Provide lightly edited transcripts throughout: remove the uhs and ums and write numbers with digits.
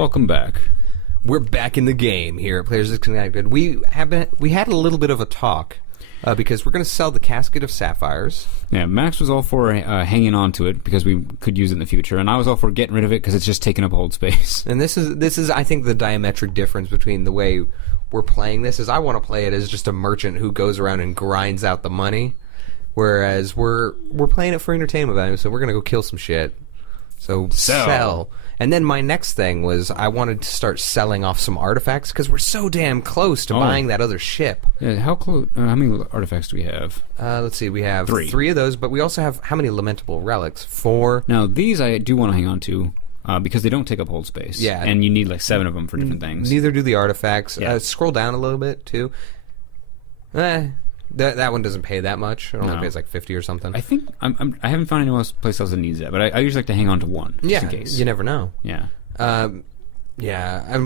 Welcome back. We're back in the game here at PlayersDisconnected. We had a little bit of a talk because we're going to sell the Casket of Sapphires. Yeah, Max was all for hanging on to it because we could use it in the future, and I was all for getting rid of it because it's just taking up hold space. And this is I think the diametric difference between the way we're playing this is I want to play it as just a merchant who goes around and grinds out the money, whereas we're playing it for entertainment value. So we're going to go kill some shit. So sell. And then my next thing was I wanted to start selling off some artifacts because we're so damn close to buying that other ship. Yeah, how close? How many artifacts do we have? Let's see. We have three of those, but we also have how many lamentable relics? 4. Now, these I do want to hang on to because they don't take up hold space. Yeah. And you need like 7 of them for different things. Neither do the artifacts. Yeah. Scroll down a little bit, too. That one doesn't pay that much. It only pays like 50 or something. I think I haven't found anyone else place else that needs that, but I usually like to hang on to one just in case. You never know. Yeah. And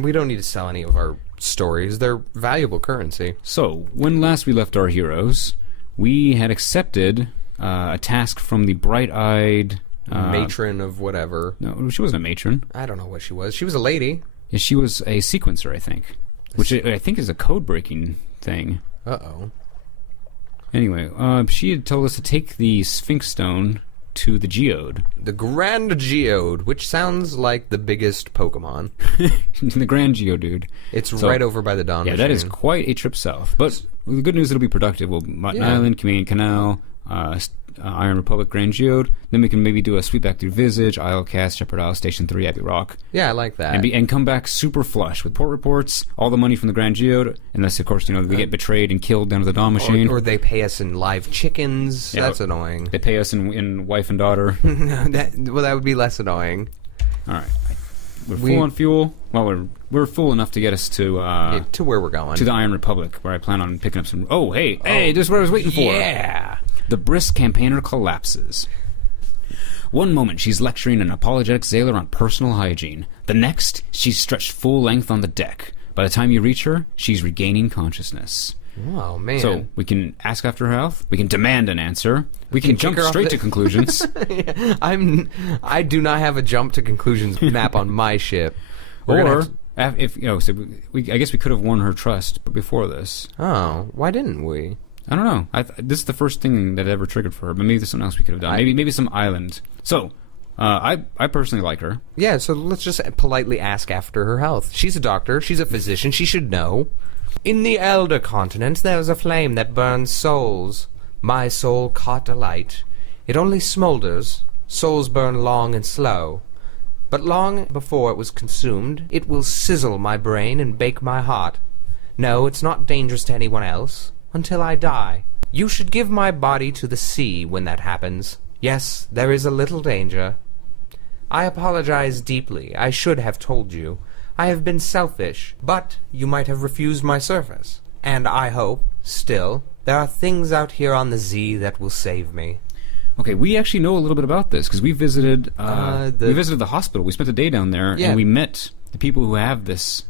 we don't need to sell any of our stories. They're valuable currency. So when last we left our heroes, we had accepted a task from the bright-eyed matron of whatever. No, she wasn't a matron. I don't know what she was. She was a lady. Yeah, she was a sequencer, I think, which I think is a code-breaking thing. Uh-oh. Anyway, she had told us to take the Sphinx stone to the Geode. The Grand Geode, which sounds like the biggest Pokemon. The Grand Geode, dude. It's right over by the Dawn Machine. That is quite a trip south. But the good news, it'll be productive. We'll Mutton Island, Cumean Canal, Iron Republic, Grand Geode. Then we can maybe do a sweep back through Visage, Islecast, Shepherd Isle, Station 3, Abbey Rock. Yeah, I like that. And come back super flush with port reports, all the money from the Grand Geode, unless, of course, we get betrayed and killed down to the Dawn Machine. Or they pay us in live chickens. Yeah, that's annoying. They pay us in wife and daughter. that would be less annoying. All right. We're full on fuel. Well, we're full enough to get us to where we're going. To the Iron Republic, where I plan on picking up some... Oh, hey, this is what I was waiting for. Yeah. The Brisk campaigner collapses. One moment, she's lecturing an apologetic sailor on personal hygiene. The next, she's stretched full length on the deck. By the time you reach her, she's regaining consciousness. Oh, man. So, we can ask after her health. We can demand an answer. We can jump straight to conclusions. I do not have a jump to conclusions map on my ship. I guess we could have won her trust before this. Oh, why didn't we? I don't know. This is the first thing that ever triggered for her, but maybe there's something else we could have done. Maybe some island. So, I personally like her. Yeah, so let's just politely ask after her health. She's a doctor. She's a physician. She should know. In the Elder Continent, there is a flame that burns souls. My soul caught a light. It only smolders. Souls burn long and slow. But long before it was consumed, it will sizzle my brain and bake my heart. No, it's not dangerous to anyone else. Until I die. You should give my body to the sea when that happens. Yes, there is a little danger. I apologize deeply. I should have told you. I have been selfish, but you might have refused my service. And I hope, still, there are things out here on the Z that will save me. Okay, we actually know a little bit about this, because we visited the hospital. We spent a day down there, and we met the people who have this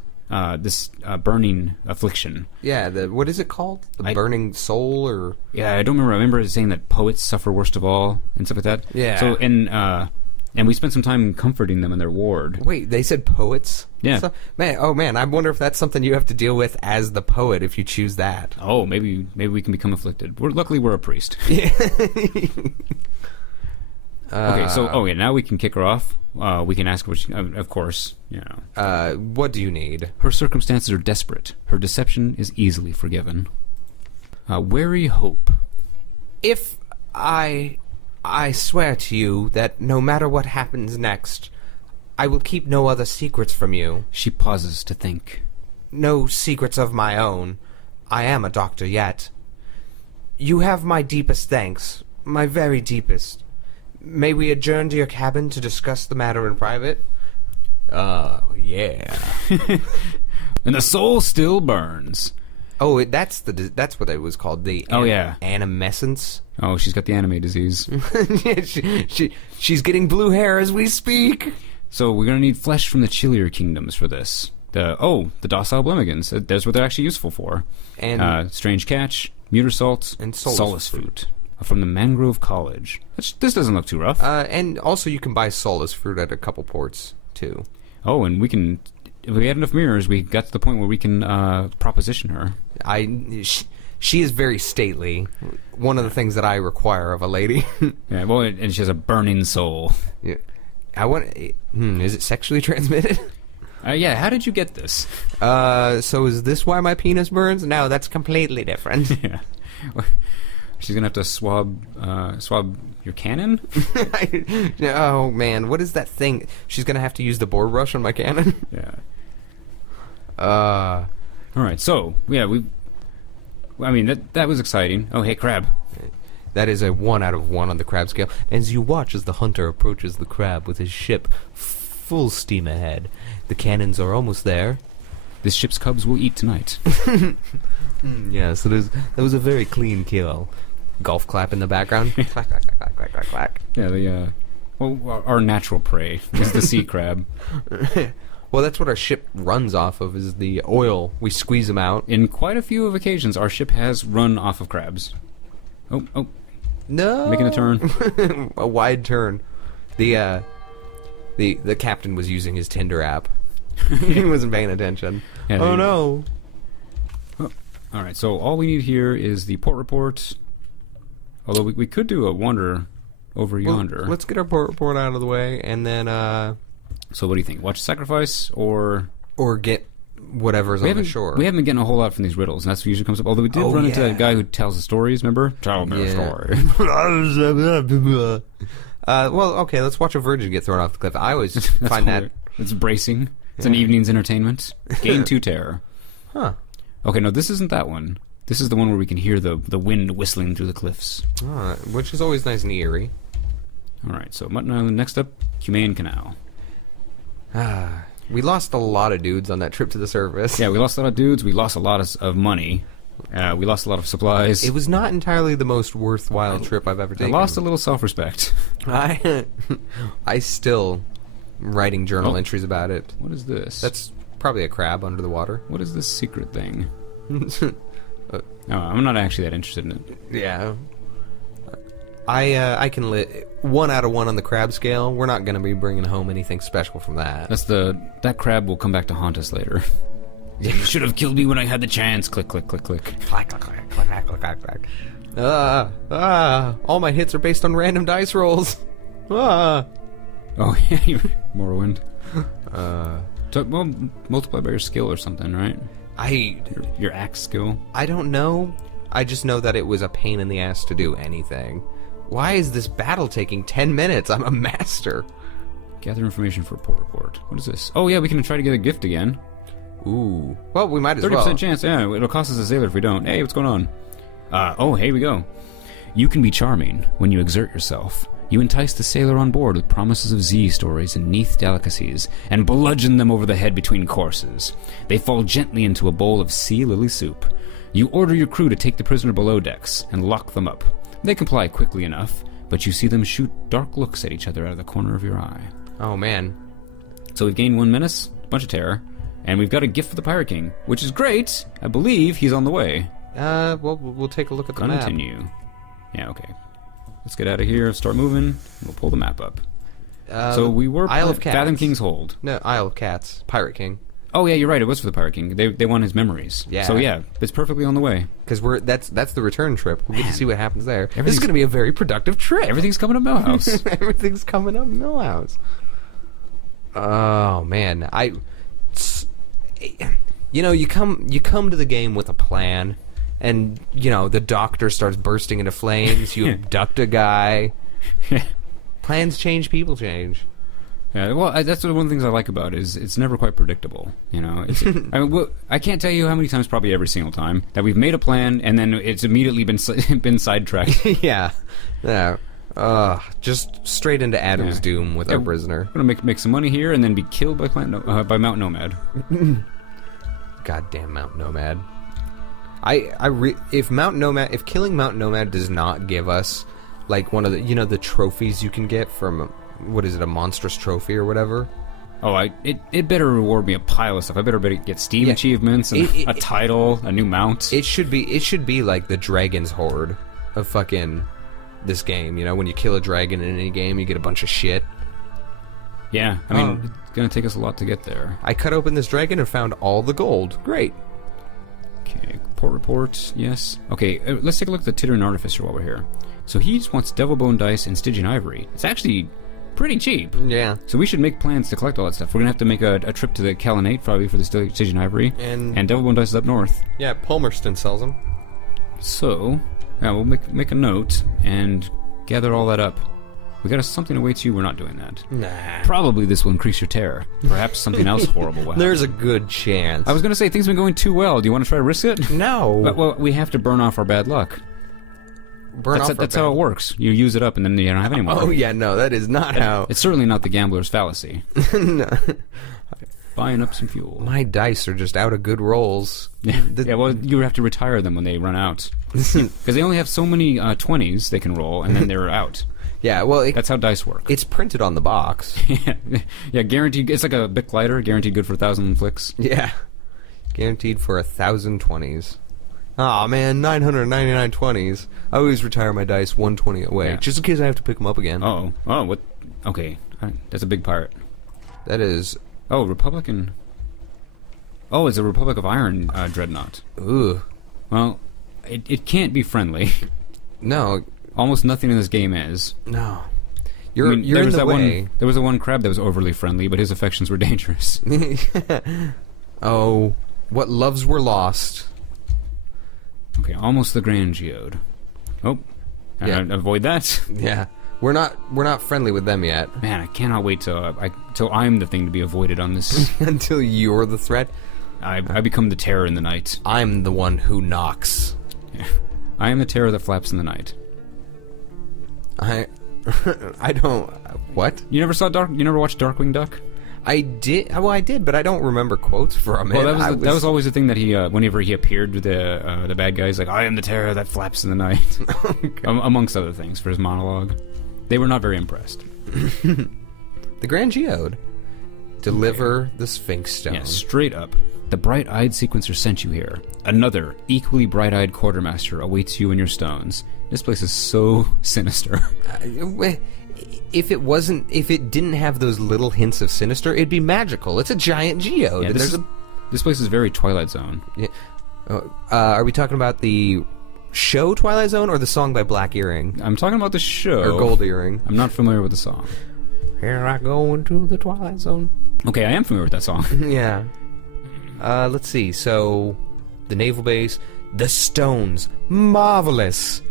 burning affliction. Yeah, what is it called? The burning soul, or... Yeah, I don't remember. I remember it saying that poets suffer worst of all, and stuff like that. Yeah. So, and we spent some time comforting them in their ward. Wait, they said poets? Yeah. So, man, I wonder if that's something you have to deal with as the poet if you choose that. Oh, maybe we can become afflicted. Luckily, we're a priest. Yeah. Okay, so now we can kick her off. We can ask her, of course, what do you need? Her circumstances are desperate. Her deception is easily forgiven. Wary hope. If I swear to you that no matter what happens next, I will keep no other secrets from you. She pauses to think. No secrets of my own. I am a doctor yet. You have my deepest thanks, my very deepest. May we adjourn to your cabin to discuss the matter in private? Oh, yeah. And the soul still burns. Oh, that's what it was called. The animescence. Oh, she's got the anime disease. She's getting blue hair as we speak. So we're gonna need flesh from the chillier kingdoms for this. The docile blemigans. That's what they're actually useful for. And strange catch, muter salt, and solace fruit from the Mangrove College. This doesn't look too rough. And also you can buy solace fruit at a couple ports too. Oh, and we can... If we had enough mirrors, we got to the point where we can proposition her. She is very stately. One of the things that I require of a lady. Yeah, well, and she has a burning soul. Yeah. Is it sexually transmitted? Yeah, how did you get this? So is this why my penis burns? No, that's completely different. Yeah. She's gonna have to swab your cannon? Oh, man, what is that thing? She's gonna have to use the boar brush on my cannon? Yeah. Alright, so, yeah, that was exciting. Oh, hey, crab. That is a 1 out of 1 on the crab scale. As you watch as the hunter approaches the crab with his ship full steam ahead. The cannons are almost there. This ship's cubs will eat tonight. Yeah, so that was a very clean kill. Golf clap in the background. Clack, clack, clack, clack, clack, clack, clack. Yeah, our natural prey is the sea crab. Well, that's what our ship runs off of, is the oil. We squeeze them out. In quite a few of occasions, our ship has run off of crabs. Oh. No. Making a turn. A wide turn. The captain was using his Tinder app. He wasn't paying attention. Yeah, oh, no. Oh. Alright, so all we need here is the port report. Although we could do a wander over yonder. Well, let's get our port report out of the way, and then... So what do you think? Watch Sacrifice, or get whatever's on the shore? We haven't been getting a whole lot from these riddles, and that's what usually comes up. Although we did run into that guy who tells the stories, remember? Tell me a story. Well, okay, let's watch a virgin get thrown off the cliff. I always find that... It's bracing. It's an evening's entertainment. Game 2 terror. Huh. Okay, no, this isn't that one. This is the one where we can hear the wind whistling through the cliffs. Which is always nice and eerie. Alright, so Mutton Island. Next up, Cumean Canal. We lost a lot of dudes on that trip to the surface. Yeah, we lost a lot of dudes. We lost a lot of money. We lost a lot of supplies. It was not entirely the most worthwhile trip I've ever taken. I lost a little self-respect. I still writing journal entries about it. What is this? That's probably a crab under the water. What is this secret thing? I'm not actually that interested in it. Yeah. I can 1 out of 1 on the crab scale. We're not going to be bringing home anything special from that. That crab will come back to haunt us later. You should have killed me when I had the chance. Click, click, click, click. Clack, clack, clack, clack, clack, clack. All my hits are based on random dice rolls. Oh, yeah, Morrowind. Well, multiply by your skill or something, right? Your axe skill. I don't know. I just know that it was a pain in the ass to do anything. Why is this battle taking 10 minutes? I'm a master. Gather information for a port report. What is this? Oh, yeah, we can try to get a gift again. Ooh. Well, we might as 30% well. 30% chance, yeah. It'll cost us a sailor if we don't. Hey, what's going on? Here we go. You can be charming when you exert yourself. You entice the sailor on board with promises of Z stories and Neath delicacies, and bludgeon them over the head between courses. They fall gently into a bowl of sea lily soup. You order your crew to take the prisoner below decks and lock them up. They comply quickly enough, but you see them shoot dark looks at each other out of the corner of your eye. Oh, man. So we've gained 1 menace, a bunch of terror, and we've got a gift for the Pirate King, which is great. I believe he's on the way. Well, we'll take a look at the map. Continue. Yeah, okay. Let's get out of here, start moving, and we'll pull the map up. So we were Isle of Cats. Fathom King's Hold. No, Isle of Cats. Pirate King. Oh, yeah, you're right. It was for the Pirate King. They want his memories. Yeah. So, yeah, it's perfectly on the way. Because that's the return trip. We'll get to see what happens there. This is going to be a very productive trip. Everything's coming up Millhouse. Everything's coming up Millhouse. Oh, man. You come to the game with a plan, and, the doctor starts bursting into flames. You abduct a guy. Plans change, people change. Yeah, well, that's one of the things I like about it, is it's never quite predictable. I can't tell you how many times, probably every single time, that we've made a plan and then it's immediately been sidetracked. Yeah. Just straight into Adam's doom with our prisoner. We're gonna make some money here and then be killed by Mount Nomad. Goddamn Mount Nomad. If killing Mount Nomad does not give us like one of the the trophies you can get from. What is it, a monstrous trophy or whatever? Oh, it better reward me a pile of stuff. I better get Steam achievements and a title, a new mount. It should be like the Dragon's Horde of fucking this game. When you kill a dragon in any game, you get a bunch of shit. Yeah, I mean, gonna take us a lot to get there. I cut open this dragon and found all the gold. Great. Okay, port report, yes. Okay, let's take a look at the Tittering Artificer while we're here. So he just wants Devil Bone Dice and Stygian Ivory. It's actually pretty cheap. Yeah. So we should make plans to collect all that stuff. We're gonna have to make a trip to the Calinate, probably, for the Stygian Ivory. And Devil Bone Dice is up north. Yeah, Palmerston sells them. So, yeah, we'll make a note and gather all that up. We got something awaits you. We're not doing that. Nah. Probably this will increase your terror. Perhaps something else horrible will happen. There's a good chance. I was going to say, things have been going too well. Do you want to try to risk it? No. But, well, we have to burn off our bad luck. That's how it works. You use it up and then you don't have any more. Oh, yeah, no, that is not how. It's certainly not the gambler's fallacy. No. Buying up some fuel. My dice are just out of good rolls. Yeah, well, you have to retire them when they run out. Because they only have so many 20s they can roll, and then they're out. Yeah, well, that's how dice work. It's printed on the box. Yeah, guaranteed. It's like a Bic lighter, guaranteed good for 1,000 flicks. Yeah, guaranteed for 1,000 20s. Aw, man, 999 20s. I always retire my dice 120 away, just in case I have to pick them up again. Oh, what? Okay, that's a big pirate. That is. Oh, Republican. Oh, it's a Republic of Iron dreadnought. Ooh. Well, it can't be friendly. No. Almost nothing in this game is. No. You're in the way. There was that one crab that was overly friendly, but his affections were dangerous. Oh, what loves were lost. Okay, almost the Grand Geode. Oh, avoid that. Yeah, we're not friendly with them yet. Man, I cannot wait till I'm the thing to be avoided on this. Until you're the threat. I become the terror in the night. I'm the one who knocks. Yeah. I am the terror that flaps in the night. I don't. What? You never watched Darkwing Duck? I did. Well, I did, but I don't remember quotes from it. Well, that was always the thing that he, whenever he appeared with the bad guys, like, I am the terror that flaps in the night, amongst other things for his monologue. They were not very impressed. The Grand Geode. Deliver the Sphinx stone. Yeah, straight up. The bright-eyed sequencer sent you here. Another equally bright-eyed quartermaster awaits you in your stones. This place is so sinister. If it didn't have those little hints of sinister, it'd be magical. It's a giant geode. Yeah, this place is very Twilight Zone. Yeah. Are we talking about the show Twilight Zone or the song by Black Earring? I'm talking about the show. Or Gold Earring. I'm not familiar with the song. Here I go into the Twilight Zone. Okay, I am familiar with that song. Yeah. Let's see. So, the naval base, the stones, marvelous.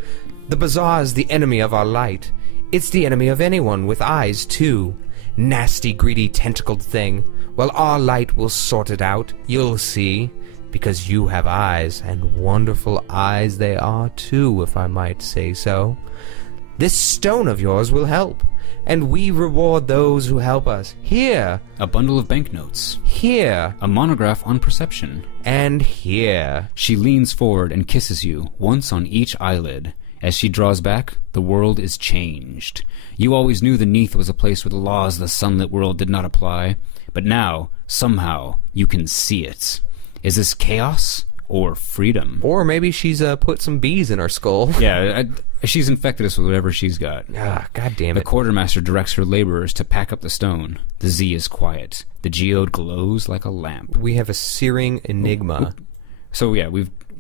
The bazaar is the enemy of our light. It's the enemy of anyone with eyes, too. Nasty, greedy, tentacled thing. Well, our light will sort it out, you'll see. Because you have eyes, and wonderful eyes they are, too, if I might say so. This stone of yours will help, and we reward those who help us. Here. A bundle of banknotes. Here. A monograph on perception. And here. She leans forward and kisses you, once on each eyelid. As she draws back, the world is changed. You always knew the Neath was a place where the laws of the sunlit world did not apply, but now, somehow, you can see it. Is this chaos or freedom? Or maybe she's put some bees in our skull. Yeah, she's infected us with whatever she's got. Ah, God damn it. The quartermaster directs her laborers to pack up the stone. The Z is quiet. The geode glows like a lamp. We have a searing enigma. So yeah,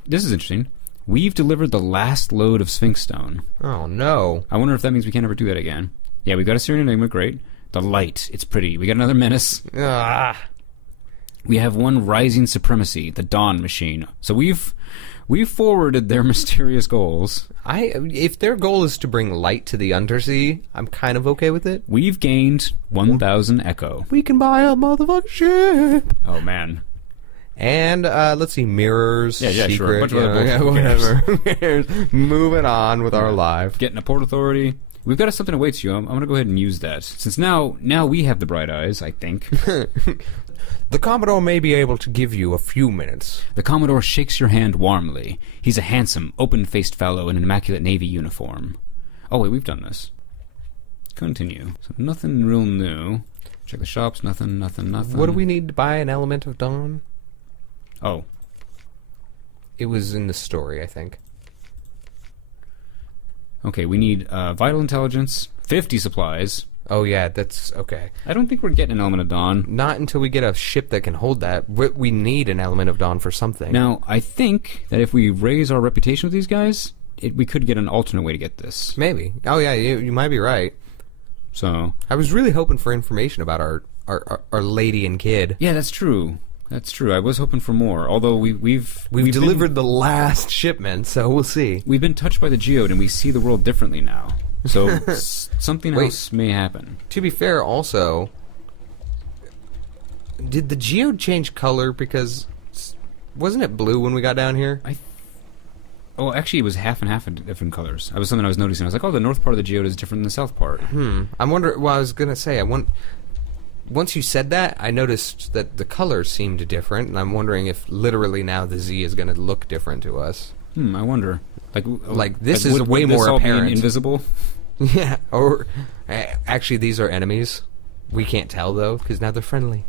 this is interesting. We've delivered the last load of Sphinx stone. Oh, no. I wonder if that means we can't ever do that again. Yeah, we've got a Syrian Enigma, great. The light, it's pretty. We got another menace. Ah. We have one rising supremacy, the Dawn Machine. So we've forwarded their mysterious goals. If their goal is to bring light to the undersea, I'm kind of okay with it. We've gained 1,000 Echo. We can buy a motherfucking ship. Oh, man. And, let's see, mirrors, yeah, secret, sure. A bunch of other whatever. Moving on with our life. Getting a port authority. We've got something awaits you. I'm going to go ahead and use that. Since now we have the bright eyes, I think. The Commodore may be able to give you a few minutes. The Commodore shakes your hand warmly. He's a handsome, open-faced fellow in an immaculate Navy uniform. Oh, wait, we've done this. Continue. So nothing real new. Check the shops. Nothing. What do we need to buy an Element of Dawn? Oh. It was in the story, I think. Okay, we need vital intelligence, 50 supplies. Oh, yeah, that's okay. I don't think we're getting an element of dawn. Not until we get a ship that can hold that. We need an element of dawn for something. Now, I think that if we raise our reputation with these guys, we could get an alternate way to get this. Maybe. Oh, yeah, you might be right. So I was really hoping for information about our lady and kid. yeah, that's true. That's true. I was hoping for more. Although we've delivered the last shipment, so we'll see. We've been touched by the geode, and we see the world differently now. So something else may happen. To be fair, also, did the geode change color? Because wasn't it blue when we got down here? Oh, actually, it was half and half of different colors. I was noticing. I was like, oh, the north part of the geode is different than the south part. I wonder. Well, I was gonna say, once you said that, I noticed that the colors seemed different, and I'm wondering if literally now the Z is gonna look different to us. I wonder. Like this is way more all apparent. Be invisible. Yeah. Or actually, these are enemies. We can't tell though, because now they're friendly.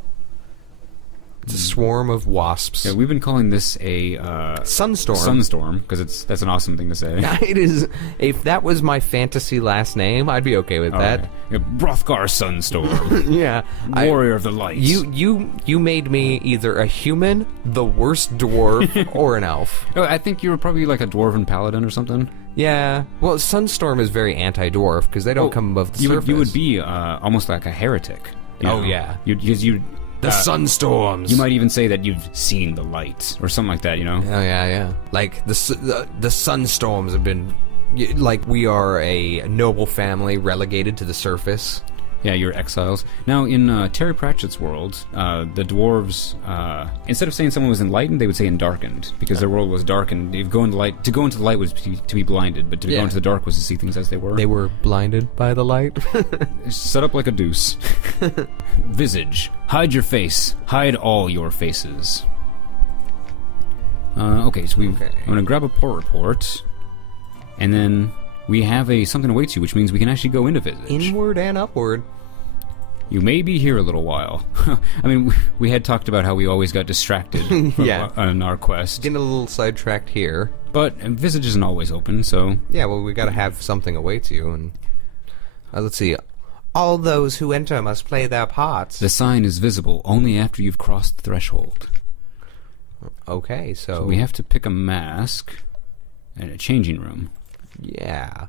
It's a swarm of wasps. Yeah, we've been calling this a sunstorm. Sunstorm, because that's an awesome thing to say. It is. If that was my fantasy last name, I'd be okay with that. Right. Yeah, Brothgar Sunstorm. Yeah, Warrior of the Light. You made me either a human, the worst dwarf, or an elf. Oh, I think you were probably like a dwarven paladin or something. Yeah. Well, Sunstorm is very anti-dwarf because they don't come above the surface. You would be almost like a heretic. Oh, yeah. You the sunstorms. You might even say that you've seen the light or something like that, you know? Oh, yeah. Like, the sunstorms have been... Like, we are a noble family relegated to the surface. Yeah, you're exiles. Now, in Terry Pratchett's world, the dwarves, instead of saying someone was enlightened, they would say endarkened, because their world was darkened. To go into the light was to be blinded, but to go into the dark was to see things as they were. They were blinded by the light. Set up like a deuce. Visage. Hide your face. Hide all your faces. Okay, so I'm going to grab a port report, and then we have something awaits you, which means we can actually go into Visage. Inward and upward. You may be here a little while. I mean, we had talked about how we always got distracted on our quest. Getting a little sidetracked here. But Visage isn't always open, so... Yeah, well, we gotta have something awaits you, and... let's see. All those who enter must play their parts. The sign is visible only after you've crossed the threshold. Okay, so we have to pick a mask and a changing room. Yeah.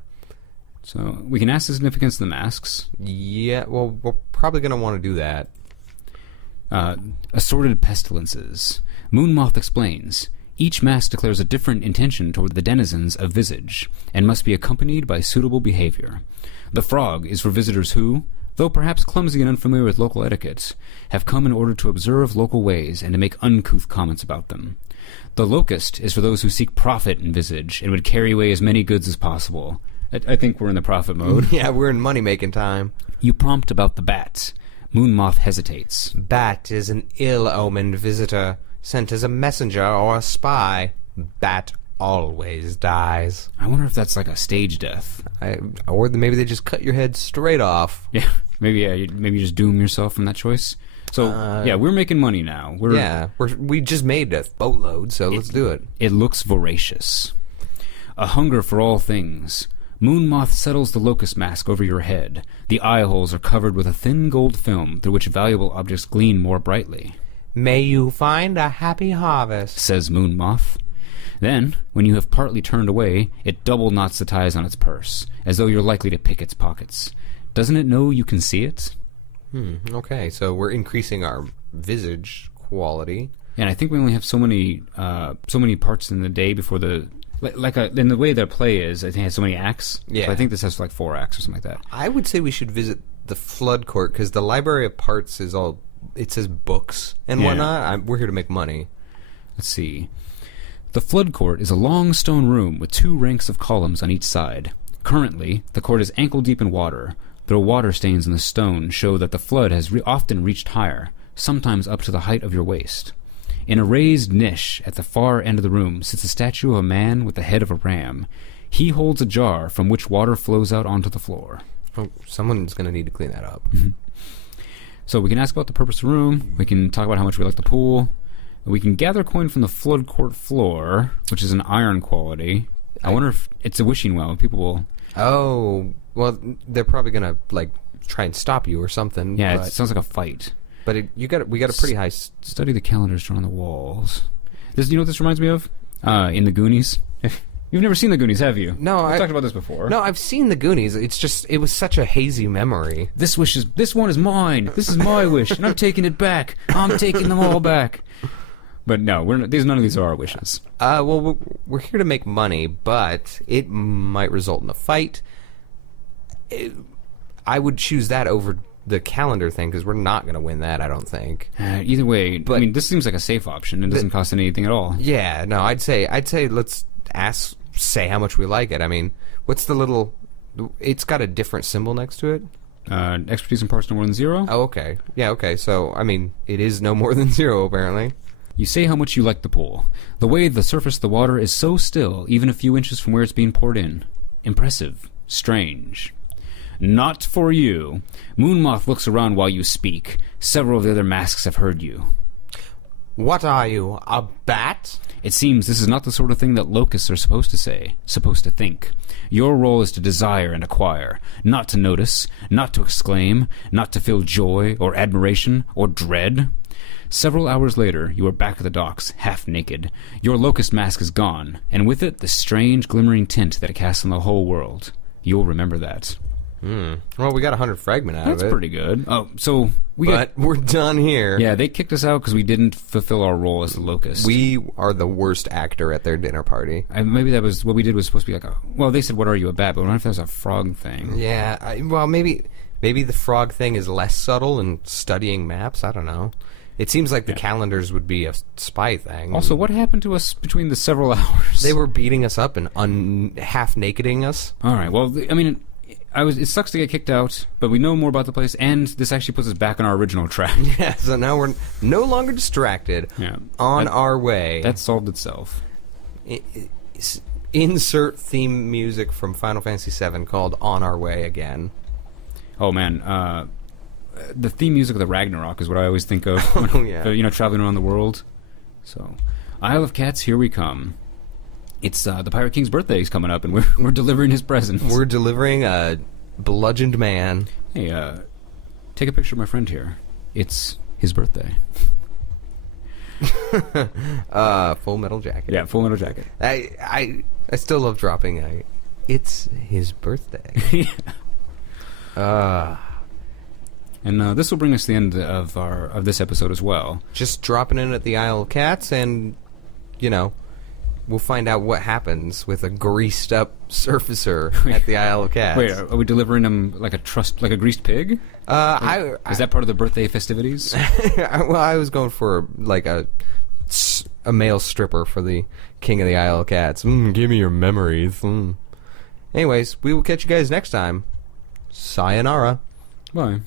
So we can ask the significance of the masks. Yeah, well, we're probably going to want to do that. Assorted pestilences. Moonmoth explains, each mask declares a different intention toward the denizens of Visage, and must be accompanied by suitable behavior. The frog is for visitors who, though perhaps clumsy and unfamiliar with local etiquette, have come in order to observe local ways and to make uncouth comments about them. The locust is for those who seek profit in Visage and would carry away as many goods as possible. I think we're in the profit mode. Yeah, we're in money-making time. You prompt about the bat. Moonmoth hesitates. Bat is an ill-omened visitor, sent as a messenger or a spy. Bat always dies. I wonder if that's like a stage death. Or maybe they just cut your head straight off. Yeah, maybe you just doom yourself from that choice. So, we're making money now. We just made a boatload, so let's do it. It looks voracious. A hunger for all things. Moonmoth settles the locust mask over your head. The eye holes are covered with a thin gold film through which valuable objects gleam more brightly. May you find a happy harvest, says Moonmoth. Then, when you have partly turned away, it double knots the ties on its purse, as though you're likely to pick its pockets. Doesn't it know you can see it? Okay, so we're increasing our visage quality. And I think we only have so many parts in the day before the... in the way their play is, I think it has so many acts. Yeah. So I think this has like 4 acts or something like that. I would say we should visit the Flood Court, because the Library of Parts is all... It says books and whatnot. We're here to make money. Let's see. The Flood Court is a long stone room with 2 ranks of columns on each side. Currently, the court is ankle-deep in water, though water stains in the stone show that the flood has often reached higher, sometimes up to the height of your waist. In a raised niche at the far end of the room sits a statue of a man with the head of a ram. He holds a jar from which water flows out onto the floor. Oh, someone's going to need to clean that up. So we can ask about the purpose of the room. We can talk about how much we like the pool. We can gather coin from the Flood Court floor, which is an iron quality. I wonder if it's a wishing well. People will... Oh, well, they're probably going to, try and stop you or something. Yeah, but, it sounds like a fight. But we got a pretty high... Study the calendars drawn on the walls. You know what this reminds me of? In the Goonies. You've never seen the Goonies, have you? No, We've talked about this before. No, I've seen the Goonies. It's just, it was such a hazy memory. This one is mine. This is my wish, and I'm taking it back. I'm taking them all back. But no, none of these are our wishes. Well, we're here to make money, but it might result in a fight. I would choose that over the calendar thing, because we're not going to win that, I don't think. Either way, but, I mean, this seems like a safe option. It doesn't cost anything at all. Yeah, no, I'd say let's say how much we like it. I mean, what's the little... It's got a different symbol next to it. Expertise in parts no more than 0. Oh, okay. Yeah, okay. So, I mean, it is no more than 0, apparently. You say how much you like the pool. The way the surface of the water is so still, even a few inches from where it's being poured in. Impressive. Strange. Not for you. Moonmoth looks around while you speak. Several of the other masks have heard you. What are you, a bat? It seems this is not the sort of thing that locusts are supposed to say, supposed to think. Your role is to desire and acquire, not to notice, not to exclaim, not to feel joy or admiration or dread. Several hours later, you are back at the docks, half naked. Your locust mask is gone, and with it the strange glimmering tint that it casts on the whole world. You'll remember that. Well, we got 100 fragment out of it. That's pretty good. Oh, so we're done here. Yeah, they kicked us out because we didn't fulfill our role as the locust. We are the worst actor at their dinner party. Maybe that was what we did. Was supposed to be like well, they said, "What are you, a bat?" But I wonder if that was a frog thing. Yeah. Well, maybe the frog thing is less subtle in studying maps. I don't know. It seems like the calendars would be a spy thing. Also, what happened to us between the several hours? They were beating us up and half-nakeding us. All right. Well, I mean, it sucks to get kicked out, but we know more about the place, and this actually puts us back on our original track. Yeah, so now we're no longer distracted. Yeah. On our way. That solved itself. Insert theme music from Final Fantasy VII called On Our Way Again. Oh, man. The theme music of the Ragnarok is what I always think of. Oh, yeah. Traveling around the world. So, Isle of Cats, here we come. It's the Pirate King's birthday is coming up, and we're delivering his presents. We're delivering a bludgeoned man. Hey, take a picture of my friend here. It's his birthday. Full Metal Jacket. Yeah, Full Metal Jacket. I still love dropping it's his birthday. Yeah. And this will bring us to the end of this episode as well. Just dropping in at the Isle of Cats, and we'll find out what happens with a greased up surfacer at the Isle of Cats. Wait, are we delivering him like a greased pig? Is that part of the birthday festivities? Well, I was going for like a male stripper for the King of the Isle of Cats. Give me your memories. Anyways, we will catch you guys next time. Sayonara. Bye.